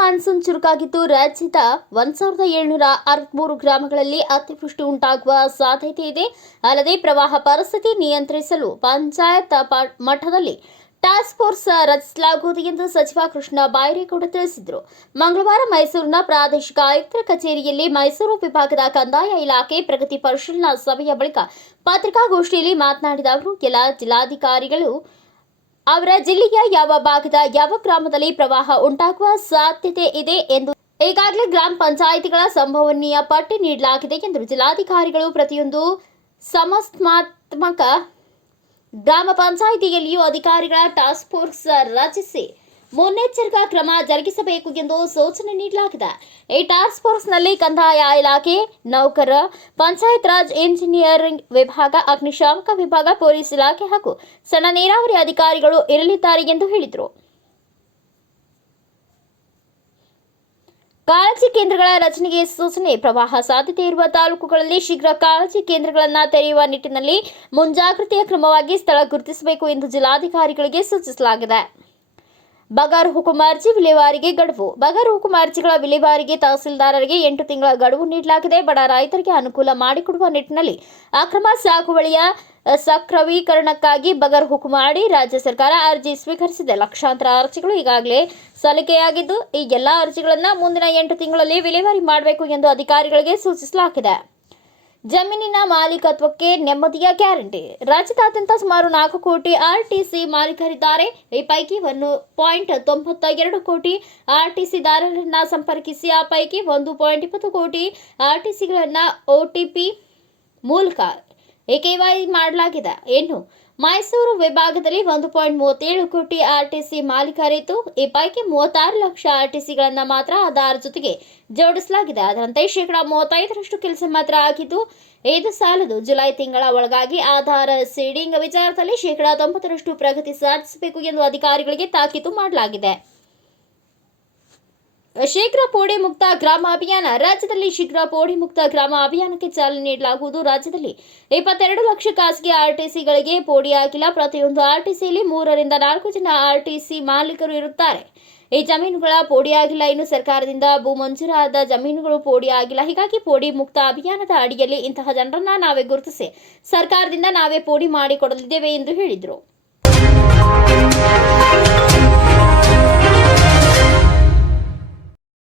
Monsoon ಚುರುಕಾಗಿದ್ದು ರಾಜ್ಯದ 1763 ಗ್ರಾಮಗಳಲ್ಲಿ ಅತಿವೃಷ್ಟಿ ಉಂಟಾಗುವ ಸಾಧ್ಯತೆ ಇದೆ. ಅಲ್ಲದೆ ಪ್ರವಾಹ ಪರಿಸ್ಥಿತಿ ನಿಯಂತ್ರಿಸಲು ಪಂಚಾಯತ್ ಮಟ್ಟದಲ್ಲಿ ಟಾಸ್ಕ್ ಫೋರ್ಸ್ ರಚಿಸಲಾಗುವುದು ಎಂದು ಸಚಿವ ಕೃಷ್ಣ ಬೈರೇಗೌಡ ತಿಳಿಸಿದರು. ಮಂಗಳವಾರ ಮೈಸೂರಿನ ಪ್ರಾದೇಶಿಕ ಆಯುಕ್ತರ ಕಚೇರಿಯಲ್ಲಿ ಮೈಸೂರು ವಿಭಾಗದ ಕಂದಾಯ ಇಲಾಖೆ ಪ್ರಗತಿ ಪರಿಶೀಲನಾ ಸಭೆಯ ಬಳಿಕ ಪತ್ರಿಕಾಗೋಷ್ಠಿಯಲ್ಲಿ ಮಾತನಾಡಿದ ಅವರು, ಎಲ್ಲ ಜಿಲ್ಲಾಧಿಕಾರಿಗಳು ಅವರ ಜಿಲ್ಲೆಯ ಯಾವ ಭಾಗದ ಯಾವ ಗ್ರಾಮದಲ್ಲಿ ಪ್ರವಾಹ ಉಂಟಾಗುವ ಸಾಧ್ಯತೆ ಇದೆ ಎಂದು ಈಗಾಗಲೇ ಗ್ರಾಮ ಪಂಚಾಯಿತಿಗಳ ಸಂಭವನೀಯ ಪಟ್ಟಿ ನೀಡಲಾಗಿದೆ ಎಂದರು. ಜಿಲ್ಲಾಧಿಕಾರಿಗಳು ಪ್ರತಿಯೊಂದು ಸಮಸ್ಯಾತ್ಮಕ ಗ್ರಾಮ ಪಂಚಾಯಿತಿಯಲ್ಲಿಯೂ ಅಧಿಕಾರಿಗಳ ಟಾಸ್ಕ್ ಫೋರ್ಸ್ ರಚಿಸಿ ಮುನ್ನೆಚ್ಚರಿಕಾ ಕ್ರಮ ಜರುಗಿಸಬೇಕು ಎಂದು ಸೂಚನೆ ನೀಡಲಾಗಿದೆ. ಈ ಟಾಸ್ಕ್ ಫೋರ್ಸ್ನಲ್ಲಿ ಕಂದಾಯ ಇಲಾಖೆ ನೌಕರ, ಪಂಚಾಯತ್ ರಾಜ್, ಇಂಜಿನಿಯರಿಂಗ್ ವಿಭಾಗ, ಅಗ್ನಿಶಾಮಕ ವಿಭಾಗ, ಪೊಲೀಸ್ ಇಲಾಖೆ ಹಾಗೂ ಸಣ್ಣ ನೀರಾವರಿ ಅಧಿಕಾರಿಗಳು ಇರಲಿದ್ದಾರೆ ಎಂದು ಹೇಳಿದರು. ಕಾಳಜಿ ಕೇಂದ್ರಗಳ ರಚನೆಗೆ ಸೂಚನೆ. ಪ್ರವಾಹ ಸಾಧ್ಯತೆ ಇರುವ ತಾಲೂಕುಗಳಲ್ಲಿ ಶೀಘ್ರ ಕಾಳಜಿ ಕೇಂದ್ರಗಳನ್ನು ತೆರೆಯುವ ನಿಟ್ಟಿನಲ್ಲಿ ಮುಂಜಾಗ್ರತೆಯ ಕ್ರಮವಾಗಿ ಸ್ಥಳ ಗುರುತಿಸಬೇಕು ಎಂದು ಜಿಲ್ಲಾಧಿಕಾರಿಗಳಿಗೆ ಸೂಚಿಸಲಾಗಿದೆ. ಬಗರ್ ಹುಕುಂ ಅರ್ಜಿ ವಿಲೇವಾರಿಗೆ ಗಡುವು. ಬಗರ್ ಹುಕುಂ ಅರ್ಜಿಗಳ ವಿಲೇವಾರಿಗೆ ತಹಸೀಲ್ದಾರರಿಗೆ 8 ತಿಂಗಳ ಗಡುವು ನೀಡಲಾಗಿದೆ. ಬಡ ರೈತರಿಗೆ ಅನುಕೂಲ ಮಾಡಿಕೊಡುವ ನಿಟ್ಟಿನಲ್ಲಿ ಅಕ್ರಮ ಸಾಗುವಳಿಯ ಸಕ್ರಮೀಕರಣಕ್ಕಾಗಿ ಬಗರ್ ಹುಕುಂ ಅಡಿ ರಾಜ್ಯ ಸರ್ಕಾರ ಅರ್ಜಿ ಸ್ವೀಕರಿಸಿದೆ. ಲಕ್ಷಾಂತರ ಅರ್ಜಿಗಳು ಈಗಾಗಲೇ ಸಲ್ಲಿಕೆಯಾಗಿದ್ದು, ಈ ಎಲ್ಲಾ ಅರ್ಜಿಗಳನ್ನು ಮುಂದಿನ 8 ತಿಂಗಳಲ್ಲಿ ವಿಲೇವಾರಿ ಮಾಡಬೇಕು ಎಂದು ಅಧಿಕಾರಿಗಳಿಗೆ ಸೂಚಿಸಲಾಗಿದೆ. ಜಮೀನಿನ ಮಾಲೀಕತ್ವಕ್ಕೆ ನೆಮ್ಮದಿಯ ಗ್ಯಾರಂಟಿ. ರಾಜ್ಯದಾದ್ಯಂತ ಸುಮಾರು 4 ಕೋಟಿ ಆರ್ಟಿಸಿ ಮಾಲೀಕರಿದ್ದಾರೆ. ಈ ಪೈಕಿ 1.92 ಕೋಟಿ ಆರ್ಟಿಸಿದಾರರನ್ನು ಸಂಪರ್ಕಿಸಿ ಆ ಪೈಕಿ 1.20 ಕೋಟಿ ಆರ್ಟಿಸಿಗಳನ್ನು OTP ಮೂಲಕ KYC ಮಾಡಲಾಗಿದೆ. ಇನ್ನು ಮೈಸೂರು ವಿಭಾಗದಲ್ಲಿ 1.37 ಕೋಟಿ ಆರ್ಟಿಸಿ ಮಾಲೀಕರಿದ್ದು, ಈ ಪೈಕಿ 36 ಲಕ್ಷ ಆರ್ಟಿಸಿಗಳನ್ನು ಮಾತ್ರ ಆಧಾರ್ ಜೊತೆಗೆ ಜೋಡಿಸಲಾಗಿದೆ. ಅದರಂತೆ 35% ಕೆಲಸ ಮಾತ್ರ ಆಗಿದ್ದು, ಇದು ಸಾಲದು. ಜುಲೈ ತಿಂಗಳ ಒಳಗಾಗಿ ಆಧಾರ್ ಸೀಡಿಂಗ್ ವಿಚಾರದಲ್ಲಿ 90% ಪ್ರಗತಿ ಸಾಧಿಸಬೇಕು ಎಂದು ಅಧಿಕಾರಿಗಳಿಗೆ ತಾಕೀತು ಮಾಡಲಾಗಿದೆ. ಶೀಘ್ರ ಪೋಡಿ ಮುಕ್ತ ಗ್ರಾಮ ಅಭಿಯಾನ. ರಾಜ್ಯದಲ್ಲಿ ಶೀಘ್ರ ಪೋಡಿ ಮುಕ್ತ ಗ್ರಾಮ ಅಭಿಯಾನಕ್ಕೆ ಚಾಲನೆ ನೀಡಲಾಗುವುದು. ರಾಜ್ಯದಲ್ಲಿ 22 ಲಕ್ಷ ಖಾಸಗಿ ಆರ್ಟಿಸಿಗಳಿಗೆ ಪೋಡಿ ಆಗಿಲ್ಲ. ಪ್ರತಿಯೊಂದು ಆರ್ಟಿಸಿಯಲ್ಲಿ 3 ರಿಂದ 4 ಜನ ಆರ್ಟಿಸಿ ಮಾಲೀಕರು ಇರುತ್ತಾರೆ. ಈ ಜಮೀನುಗಳ ಪೋಡಿ ಆಗಿಲ್ಲ. ಇನ್ನು ಸರ್ಕಾರದಿಂದ ಭೂ ಮಂಜೂರಾದ ಜಮೀನುಗಳು ಪೋಡಿ ಆಗಿಲ್ಲ. ಹೀಗಾಗಿ ಪೋಡಿ ಮುಕ್ತ ಅಭಿಯಾನದ ಅಡಿಯಲ್ಲಿ ಇಂತಹ ಜನರನ್ನ ನಾವೇ ಗುರುತಿಸಿ ಸರ್ಕಾರದಿಂದ ನಾವೇ ಪೋಡಿ ಮಾಡಿಕೊಡಲಿದ್ದೇವೆ ಎಂದು ಹೇಳಿದರು.